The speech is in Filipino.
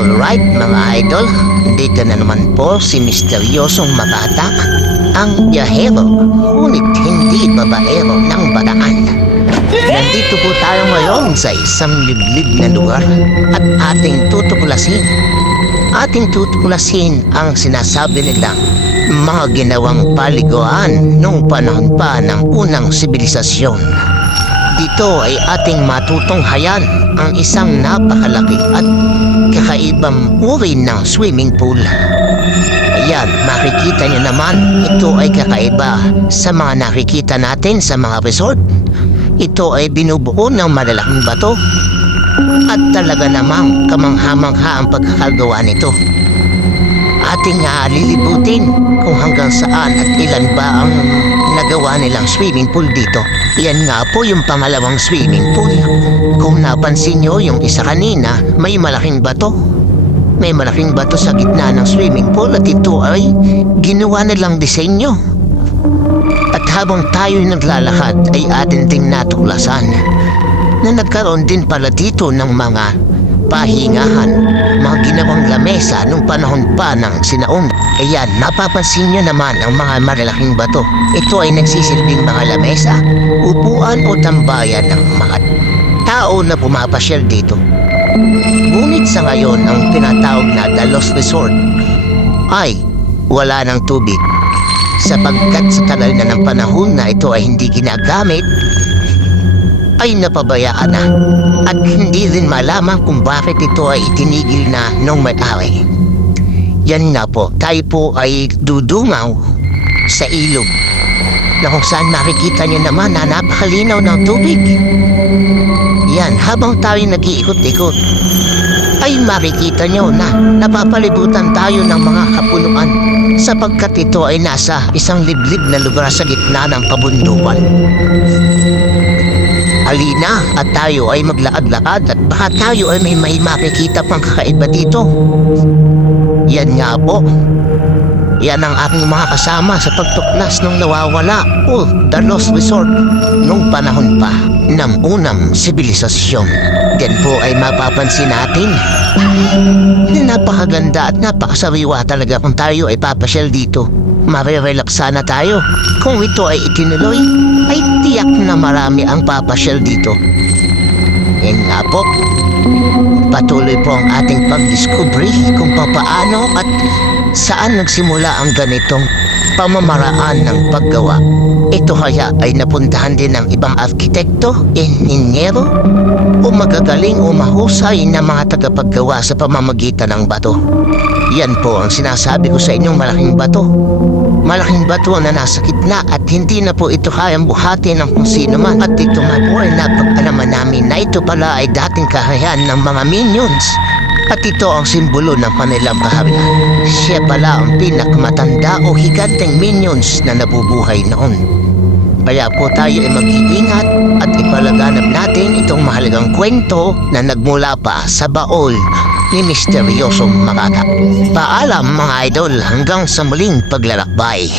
Alright mga idol, dito na naman po si misteryosong makata, ang biyahero, ngunit hindi babaero ng bataan. Nandito po tayo ngayon sa isang liblib na lugar at ating tutuklasin. Ating tutuklasin ang sinasabi nilang mga ginawang paliguan noong panahon pa ng unang sibilisasyon. Dito ay ating matutunghayan ang isang napakalaki at kakaibang uri ng swimming pool. Ayan, makikita nyo naman, ito ay kakaiba sa mga nakikita natin sa mga resort. Ito ay binubuo ng malalaking bato at talaga namang kamangha-mangha ang pagkakagawa nito. Ating lilibutin kung hanggang saan at ilan ba ang nagawa nilang swimming pool dito. Yan nga po yung pangalawang swimming pool. Kung napansin nyo yung isa kanina, may malaking bato. May malaking bato sa gitna ng swimming pool at ito ay ginawa nilang disenyo. At habang tayo'y naglalakad ay atin ding natuklasan na nagkaroon din pala dito ng mga pahingahan, mga ginawang lamesa nung panahon pa ng sinaun. Ayan, napapansin nyo naman ang mga malalaking bato. Ito ay nagsisilbing mga lamesa, upuan o tambayan ng mga tao na pumapasyal dito. Ngunit sa ngayon, ang tinatawag na The Lost Resort ay wala ng tubig. Sapagkat sa tagal na ng panahon na ito ay hindi ginagamit, ay napabayaan na at hindi rin malaman kung bakit ito ay itinigil na nung may-ari. Yan nga po, tayo po ay dudungaw sa ilog na kung saan makikita niyo naman na napakalinaw ng tubig. Yan, habang tayo nag-iikot-ikot ay makikita niyo na napapalibutan tayo ng mga kapuluan sapagkat ito ay nasa isang liblib na lugar sa gitna ng kabundukan. Halina at tayo ay maglakad-lakad at baka tayo ay may makikita pang kakaiba dito. Yan nga po. Yan ang aking mga kasama sa pagtuklas ng nawawala o The Lost Resort nung panahon pa ng unang sibilisasyon. Yan po ay mapapansin natin na napakaganda at napakasariwa talaga kung tayo ay papasyal dito. Marirelaksa na tayo. Kung ito ay itinuloy, ay tiyak na marami ang papasyal dito. Yan nga po. Patuloy po ang ating pagdiscovery kung papaano at saan nagsimula ang ganitong pamamaraan ng paggawa. Ito kaya ay napuntahan din ng ibang arkitekto, inhinyero, o magagaling o mahusay na mga tagapaggawa sa pamamagitan ng bato. Yan po ang sinasabi ko sa inyong malaking bato. Malaking bato na nasa gitna at hindi na po ito kayang buhatin ng kung sino man. At ito nga po ay napag-alaman namin na ito pala ay dating kaharian ng mga minions. At ito ang simbolo ng kanilang kaharian. Siya pala ang pinakamatanda o higanteng minions na nabubuhay noon. Kaya po tayo ay mag-iingat at ipalaganap natin itong mahalagang kwento na nagmula pa sa baol ni misteryosong makata. Paalam mga idol, hanggang sa muling paglalakbay.